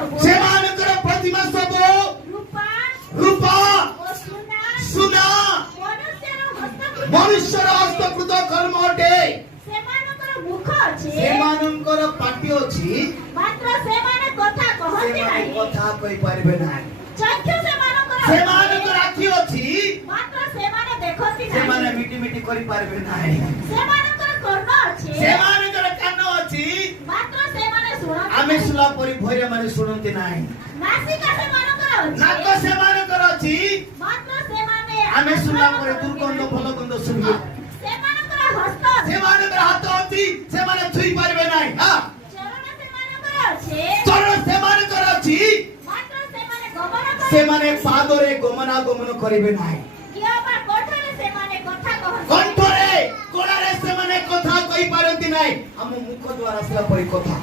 ସେମାନଙ୍କର ପ୍ରତିମା ସବୁ ରୂପା ସୁନା ମନୁଷ୍ୟର ହସ୍ତକୃତ କର୍ମ ଅଟେ। ସେମାନଙ୍କର ପାଟି ଅଛି ମାତ୍ର ସେମାନେ କଥା କହନ୍ତି ନାହିଁ। କଥା କହିପାରିବେ ନାହିଁ। ସେମାନଙ୍କର ଆଖି ଅଛି ମାତ୍ର ସେମାନେ ଦେଖନ୍ତି ନାହିଁ। ସେମାନେ ମିଟି ମିଟି କରିପାରିବେ ନାହିଁ। ସେମାନଙ୍କର କର୍ଣ୍ଣ ଅଛି ସେମାନଙ୍କର କାନ ଅଛି ମାତ୍ର ସେମାନେ ଶୁଣନ୍ତି ଆମେ ଶୁଣିଲା ପରି ଭୟରେ ମାନେ ଶୁଣନ୍ତି ନାହିଁ। ନାସିକା ସେମାନଙ୍କର ଅଛି ନାକ ସେମାନଙ୍କର ଅଛି ମାତ୍ର ସେମାନେ ଆମେ ଶୁଣିଲା ପରେ ଦୁର୍ଗନ୍ଧ ଭଲ ଗନ୍ଧ ଶୁଣିବେ। ସେମାନଙ୍କର ହସ୍ତ ସେମାନଙ୍କର ହାତ ଅଛି ସେମାନେ ଛୁଇଁ ପାରିବେ ନାହିଁ। ଚରଣ ସେମାନଙ୍କର ଅଛି ଚରଣ ସେମାନଙ୍କର ଅଛି ମାତ୍ର ସେମାନେ ଗମନ କରନ୍ତି ସେମାନେ ପାଦରେ ଗମନାଗମନ କରିବେ ନାହିଁ। କିମ୍ବା କଣ୍ଠରେ ସେମାନେ କଥା କହନ୍ତି କଣ୍ଠରେ କୋଣରେ ସେମାନେ କଥା କହିପାରନ୍ତି ନାହିଁ। ଆମ ମୁଖ ଦ୍ୱାରା ଆସିଲା ପରି କଥା